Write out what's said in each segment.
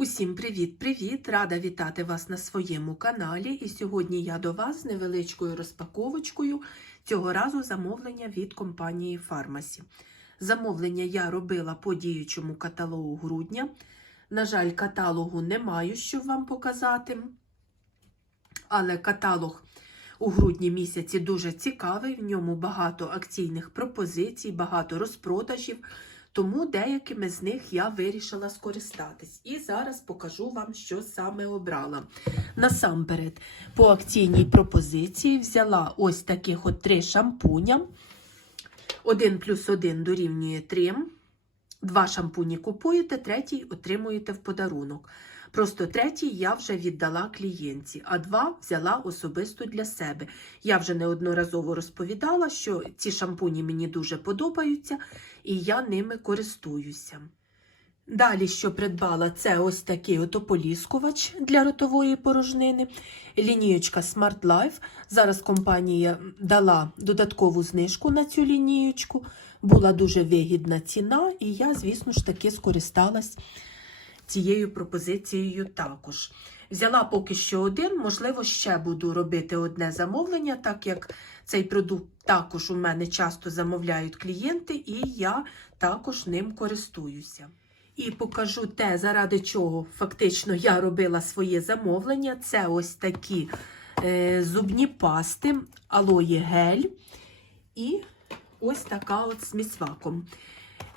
Усім привіт-привіт! Рада вітати вас на своєму каналі. І сьогодні я до вас з невеличкою розпаковочкою цього разу замовлення від компанії Фармасі. Замовлення я робила по діючому каталогу грудня. На жаль, каталогу не маю, що вам показати. Але каталог у грудні місяці дуже цікавий, в ньому багато акційних пропозицій, багато розпродажів. Тому деякими з них я вирішила скористатись. І зараз покажу вам, що саме обрала. Насамперед, по акційній пропозиції взяла ось таких от три шампуня. Один плюс один дорівнює 3. Два шампуні купуєте, третій отримуєте в подарунок. Просто третій я вже віддала клієнтці, а два взяла особисто для себе. Я вже неодноразово розповідала, що ці шампуні мені дуже подобаються, і я ними користуюся. Далі, що придбала, це ось такий от ополіскувач для ротової порожнини. Лінієчка Smart Life. Зараз компанія дала додаткову знижку на цю лінієчку. Була дуже вигідна ціна, і я, звісно ж таки, скористалась цією пропозицією також. Взяла поки що один, можливо, ще буду робити одне замовлення, так як цей продукт також у мене часто замовляють клієнти, і я також ним користуюся. І покажу те, заради чого фактично я робила своє замовлення. Це ось такі е, зубні пасти, алоє гель і ось така от з місваком.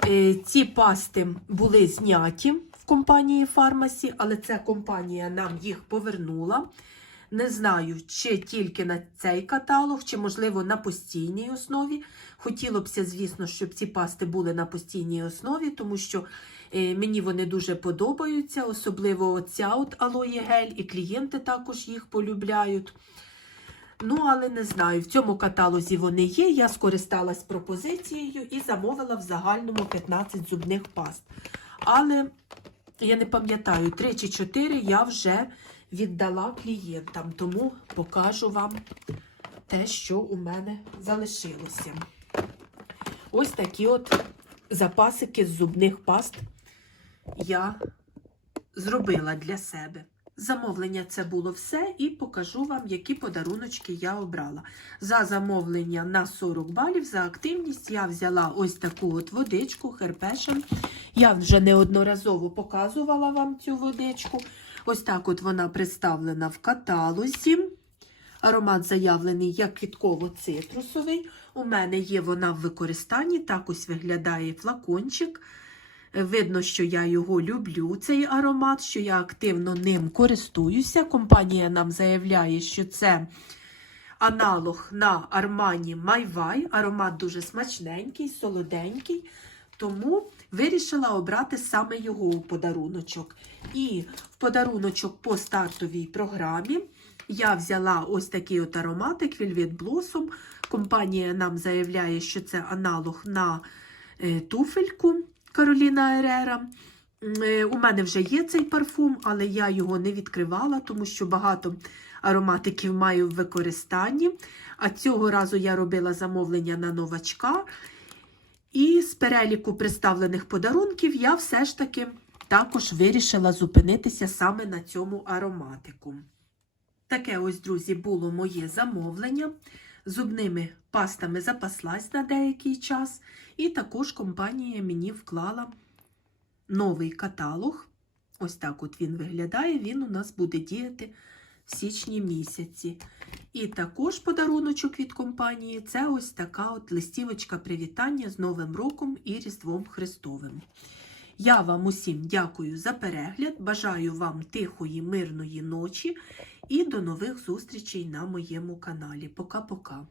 Е, ці пасти були зняті в компанії Фармасі, але ця компанія нам їх повернула. Не знаю, чи тільки на цей каталог, чи, можливо, на постійній основі. Хотілося б, звісно, щоб ці пасти були на постійній основі, тому що е, мені вони дуже подобаються, особливо оця от алоє гель, і клієнти також їх полюбляють. Ну, але не знаю, в цьому каталозі вони є. Я скористалась пропозицією і замовила в загальному 15 зубних паст. Але я не пам'ятаю, 3 чи 4 я вже віддала клієнтам, тому покажу вам те, що у мене залишилося. Ось такі от запасики з зубних паст я зробила для себе. Замовлення це було все, і покажу вам, які подаруночки я обрала. За замовлення на 40 балів за активність я взяла ось таку от водичку Херпешен. Я вже неодноразово показувала вам цю водичку. Ось так от вона представлена в каталозі. Аромат заявлений як квітково-цитрусовий. У мене є вона в використанні. Так ось виглядає флакончик. Видно, що я його люблю, цей аромат, що я активно ним користуюся. Компанія нам заявляє, що це аналог на Armani Майвай. Аромат дуже смачненький, солоденький. Тому вирішила обрати саме його у подаруночок. І в подаруночок по стартовій програмі я взяла ось такий от ароматик Velvet Blossom. Компанія нам заявляє, що це аналог на е, туфельку. Кароліна Ерера. Е, У мене вже є цей парфум, але я його не відкривала, тому що багато ароматиків маю в використанні. А цього разу я робила замовлення на новачка. І з переліку представлених подарунків я все ж таки також вирішила зупинитися саме на цьому ароматику. Таке ось, друзі, було моє замовлення. Зубними пастами запаслась на деякий час, і також компанія мені вклала новий каталог. Ось так от він виглядає, він у нас буде діяти в січні місяці. І також подаруночок від компанії це ось така от листівочка привітання з Новим роком і Різдвом Христовим. Я вам усім дякую за перегляд, бажаю вам тихої, мирної ночі і до нових зустрічей на моєму каналі. Пока-пока!